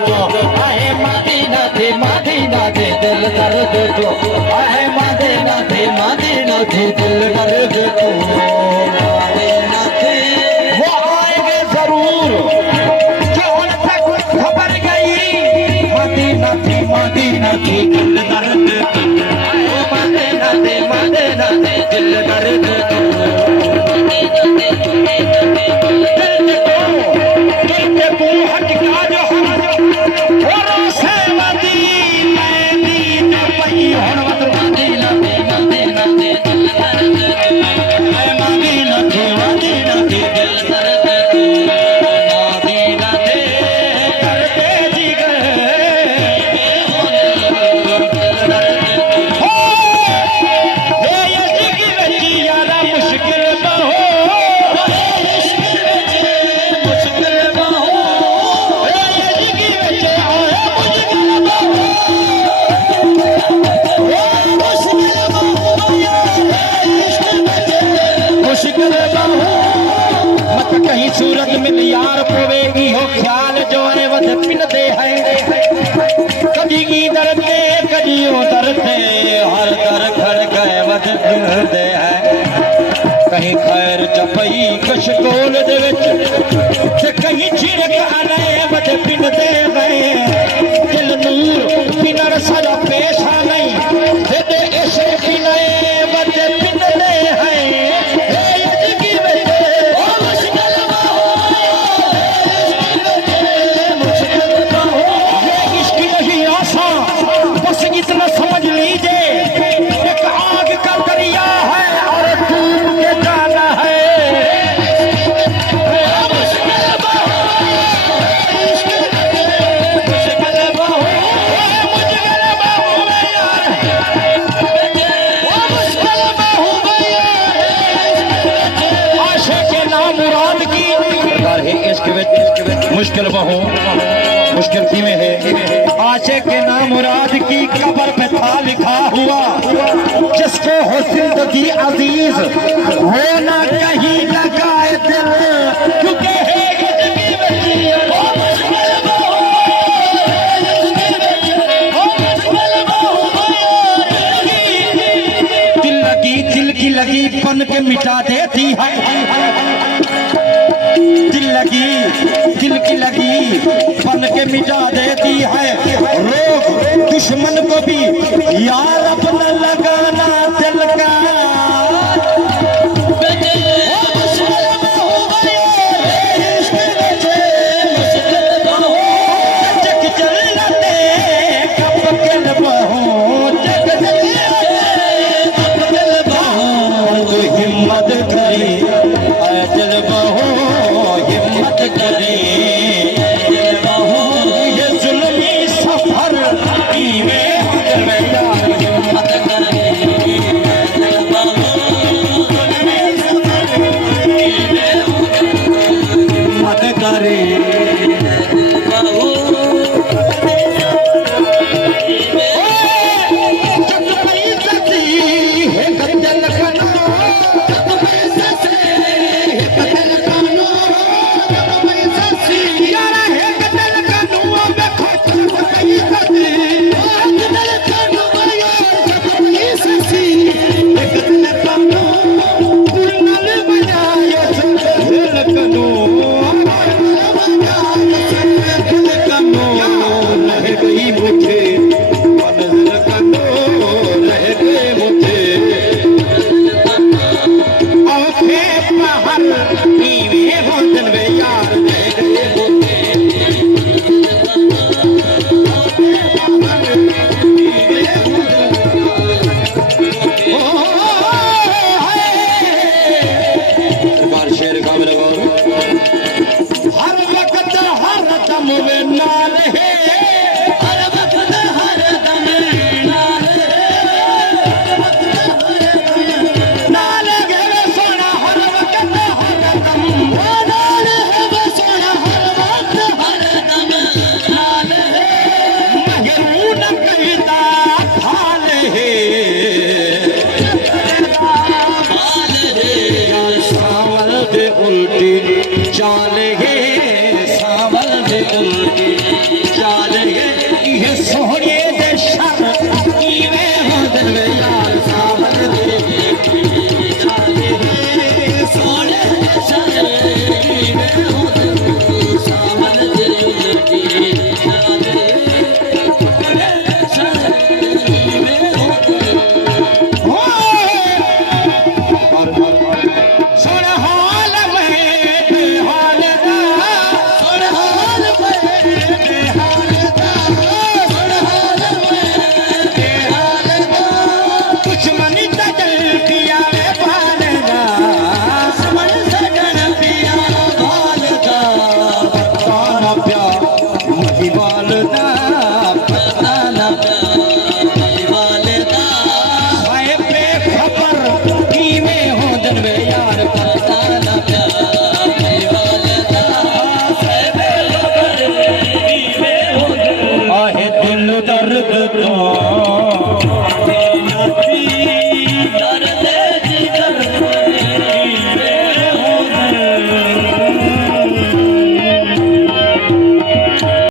को आए मदीना थे दिल दर्द को आए मदीना थे दिल दर्द को मदीना थे वो आएंगे जरूर जो उन तक खबर गई मदीना थी दिल दर्द को आए मदीना थे दिल दर्द को कहीं सूरत में यार पोवेगी हो ख्याल जो है वध पिनते हैं कभी दरते कभी उतरते हर दर घर गए वध पिनते हैं कहीं खैर चपई कुछ गोल दे विच कहीं छिड़क आने वध पिनते गए दिल नूर पिनर सदा पेशा नहीं दे इश्क पिने वध पिनते हैं इतना समझ लीजिए एक आग का दरिया है और डूब के जाना है आशिक के नाम मुराद की इश्क मुश्किल बहु मुश्किल की में है आशिक के नाम मुराद की कब्र पे था लिखा हुआ जिसको हो जिंदगी अजीज वो ना कहीं लगाए दिल क्योंकि है दिल की लगी बन के मिटा देती है दिल की लगी बन के मिटा देती है रोग दुश्मन को भी यार अपना लगाना दिल का हिम्मत करे दिल बहो हिम्मत करे ये जुल्मी सफर में चाल ये सोहणे दे शर कीवे होंदे वे यार सावन दे चाल ये सोहणे दे शर कीवे होंदे वे सावन दे चाल ये शर कीवे होंदे सुन हाल में हाल दा सुन हाल में हाल दा सुन हाल में हाल दा दुश्मन सजन पिया वे भाल दा दुश्मन सजन पिया भाल दा काना प्या महिबाल दा